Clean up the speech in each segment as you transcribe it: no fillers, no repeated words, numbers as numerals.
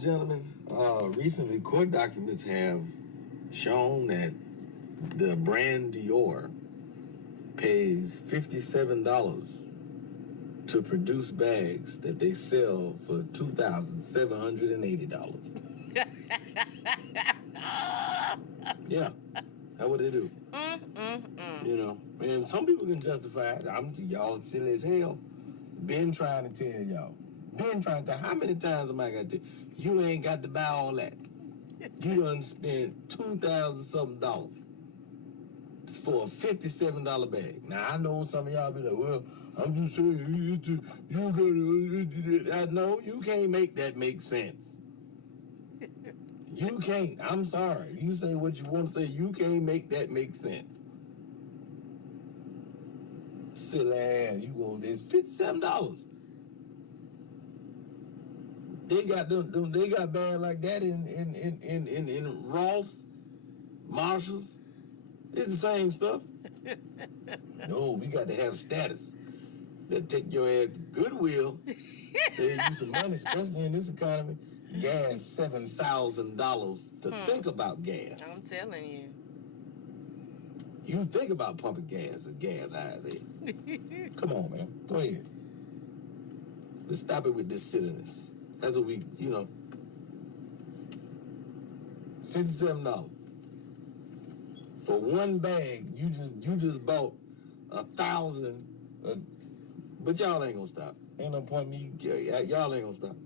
Gentlemen, recently court documents have shown that the brand Dior pays $57 to produce bags that they sell for $2,780. Yeah, that's what they do. You know, and some people can justify it. Y'all silly as hell. Been trying to tell y'all. How many times am I got to tell you? You ain't got to buy all that. You done spent $2,000 something dollars for a $57 bag. Now I know some of y'all be like, well, I'm just saying you gotta. No, you can't make that make sense. You can't. I'm sorry. You say what you want to say. You can't make that make sense. Silly ass. You go. It's $57. They got them. They got bags like that in Ross, Marshalls. It's the same stuff. No, we got to have status. That take your ass to Goodwill, save you some money, especially in this economy. Gas $7,000 to think about gas. I'm telling you. You think about pumping gas at gas high as hell. Come on, man. Go ahead. Let's stop it with this silliness. That's what we, $57 for one bag. You just bought 1,000. But y'all ain't gonna stop. Ain't no point me. Y'all ain't gonna stop.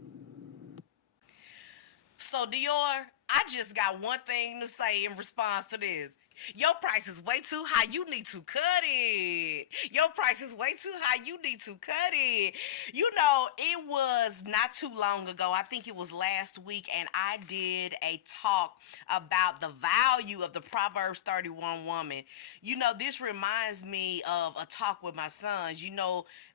So Dior, I just got one thing to say in response to this. Your price is way too high. You need to cut it. Your price is way too high. You need to cut it. It was not too long ago. I think it was last week, and I did a talk about the value of the Proverbs 31 woman. This reminds me of a talk with my sons.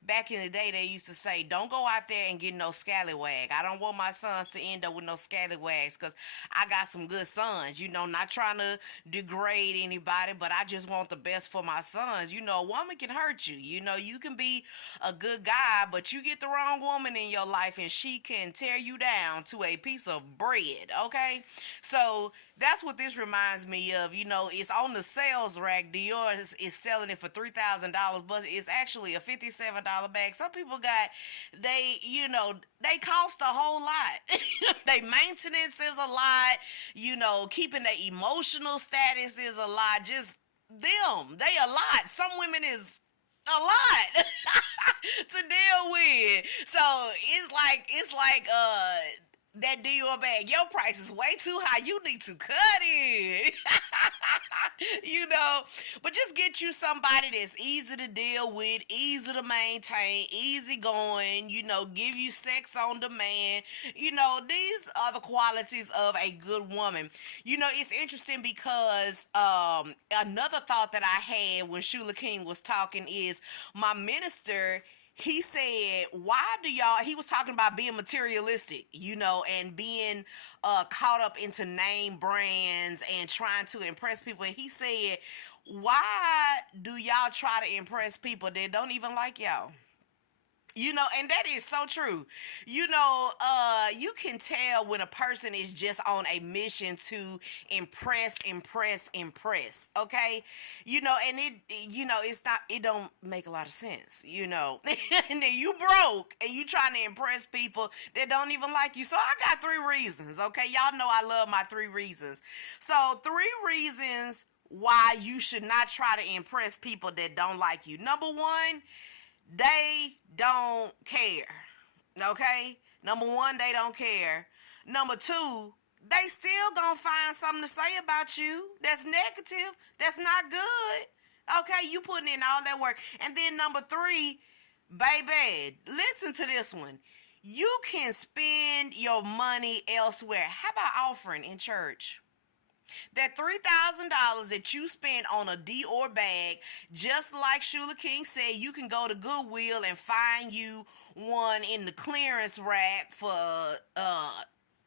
Back in the day, they used to say, don't go out there and get no scallywag. I don't want my sons to end up with no scallywags because I got some good sons. Not trying to degrade anybody, but I just want the best for my sons. A woman can hurt you. You can be a good guy, but you get the wrong woman in your life and she can tear you down to a piece of bread, okay? So that's what this reminds me of. It's on the sales rack. Dior is selling it for $3,000, but it's actually a $57 bag. Some people they cost a whole lot. They maintenance is a lot. Keeping their emotional status is a lot. Just them, they a lot. Some women is a lot to deal with. So it's like that Dior bag. Your price is way too high. You need to cut it. But just get you somebody that's easy to deal with, easy to maintain, easy going, give you sex on demand. These are the qualities of a good woman. It's interesting because another thought that I had when Shuler King was talking is my minister. He said, he was talking about being materialistic, and being caught up into name brands and trying to impress people. And he said, why do y'all try to impress people that don't even like y'all? And that is so true. You can tell when a person is just on a mission to impress, okay? And it don't make a lot of sense, and then you broke and you trying to impress people that don't even like you. So I got 3 reasons, okay? Y'all know I love my 3 reasons. So 3 reasons why you should not try to impress people that don't like you. Number 1, they don't care. Okay? Number 1, they don't care. Number 2, they still gonna find something to say about you that's negative, that's not good. Okay? You putting in all that work. And then number 3, baby, listen to this one. You can spend your money elsewhere. How about offering in church? That $3,000 that you spent on a Dior bag, just like Shuler King said, you can go to Goodwill and find you one in the clearance rack for $2.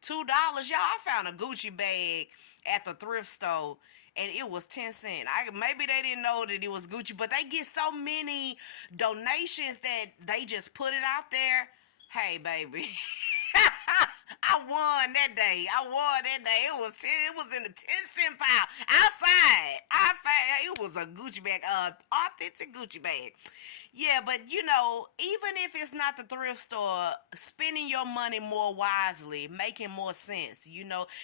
Y'all, I found a Gucci bag at the thrift store and it was 10 cents. Maybe they didn't know that it was Gucci, but they get so many donations that they just put it out there. Hey, baby. I won that day. I won that day. It was in the 10-cent pile outside. I found it was a Gucci bag, authentic Gucci bag. Yeah, but even if it's not the thrift store, spending your money more wisely, making more sense.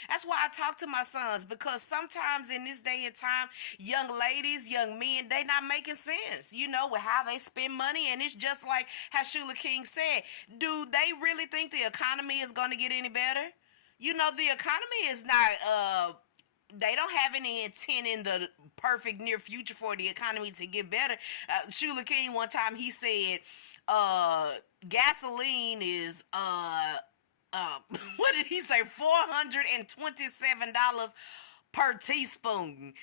That's why I talk to my sons, because sometimes in this day and time, young ladies, young men, they not making sense, with how they spend money. And it's just like how Shuler King said, do they really think the economy is going to get any better? The economy is not, they don't have any intent in the perfect near future for the economy to get better. Shuler King one time he said, gasoline is what did he say? $427 per teaspoon.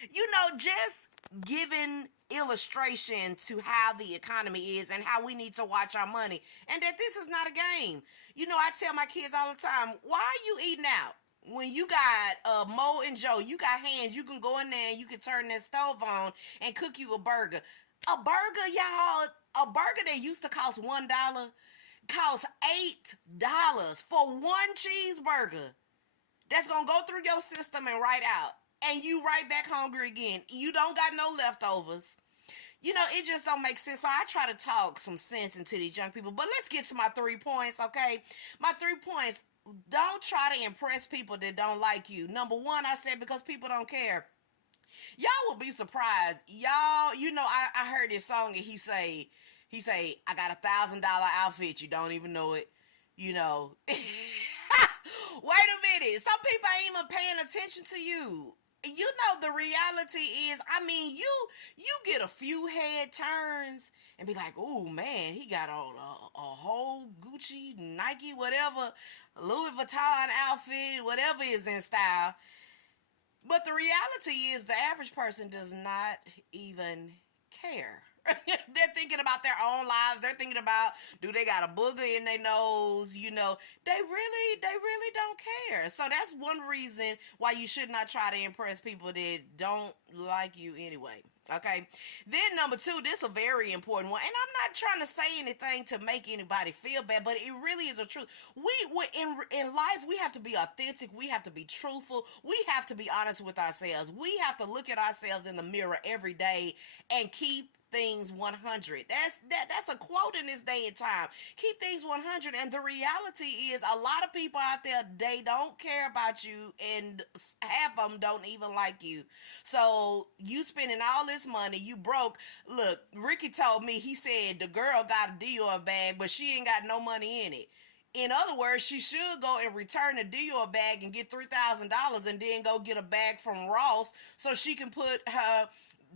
Just giving illustration to how the economy is and how we need to watch our money, and that this is not a game. I tell my kids all the time, why are you eating out? When you got Mo and Joe, you got hands, you can go in there and you can turn that stove on and cook you a burger. A burger, y'all, a burger that used to cost $1 costs $8 for one cheeseburger. That's gonna go through your system and right out. And you right back hungry again. You don't got no leftovers. It just don't make sense. So I try to talk some sense into these young people. But let's get to my 3 points, okay? My 3 points. Don't try to impress people that don't like you. Number one, I said, because people don't care. Y'all will be surprised. Y'all, I heard this song and he say, I got $1,000 outfit. You don't even know it. Wait a minute. Some people ain't even paying attention to you. The reality is, you get a few head turns and be like, oh man, he got on a whole Gucci, Nike, whatever, Louis Vuitton outfit, whatever is in style. But the reality is, the average person does not even care. They're thinking about their own lives. They're thinking about, do they got a booger in their nose? They really don't care. So that's one reason why you should not try to impress people that don't like you anyway. Okay. Then number two, this is a very important one, and I'm not trying to say anything to make anybody feel bad, but it really is the truth. We in life, we have to be authentic. We have to be truthful. We have to be honest with ourselves. We have to look at ourselves in the mirror every day and keep things 100. That's a quote in this day and time. Keep things 100. And the reality is, a lot of people out there, they don't care about you, and half of them don't even like you. So you spending all this money, you broke. Look, Ricky told me, he said the girl got a Dior bag, but she ain't got no money in it. In other words, she should go and return a Dior bag and get $3,000, and then go get a bag from Ross so she can put her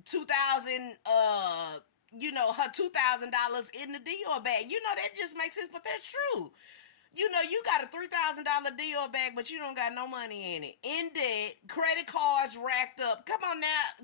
2,000 her $2,000 in the Dior bag. That just makes sense, but that's true. You got a $3,000 Dior bag, but you don't got no money in it. In debt, credit cards racked up. Come on now.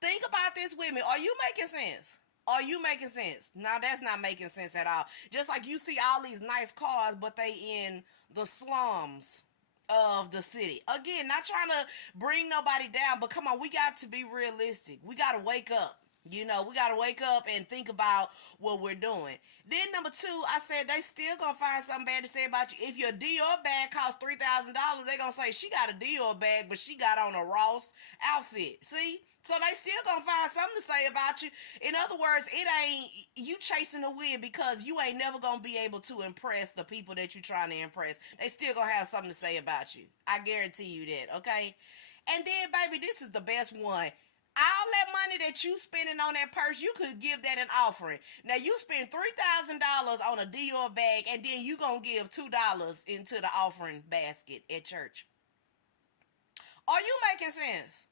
Think about this with me. Are you making sense? Are you making sense? No, that's not making sense at all. Just like you see all these nice cars, but they in the slums of the city. Again, not trying to bring nobody down, but come on, we got to be realistic. We got to wake up. We got to wake up and think about what we're doing. Then number two, I said they still gonna find something bad to say about you. If your Dior bag costs $3,000, they gonna say she got a Dior bag, but she got on a Ross outfit. See? So they still gonna find something to say about you. In other words, it ain't you chasing the wind, because you ain't never gonna be able to impress the people that you're trying to impress. They still gonna have something to say about you. I guarantee you that, okay? And then, baby, this is the best one. All that money that you spending on that purse, you could give that an offering. Now, you spend $3,000 on a Dior bag, and then you gonna give $2 into the offering basket at church. Are you making sense?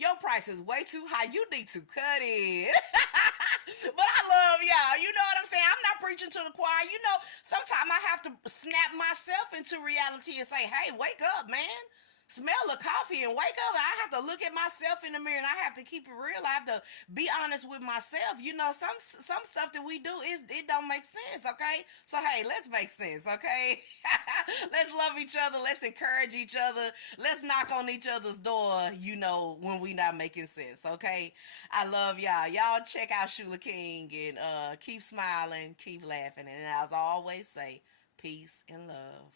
Your price is way too high. You need to cut it. But I love y'all. You know what I'm saying? I'm not preaching to the choir. Sometimes I have to snap myself into reality and say, hey, wake up, man. Smell the coffee and wake up. I have to look at myself in the mirror, and I have to keep it real. I have to be honest with myself. Some stuff that we do, it don't make sense, okay? So, hey, let's make sense, okay? Let's love each other. Let's encourage each other. Let's knock on each other's door, when we not making sense, okay? I love y'all. Y'all check out Shuler King, and keep smiling, keep laughing. And as I always say, Peace and love.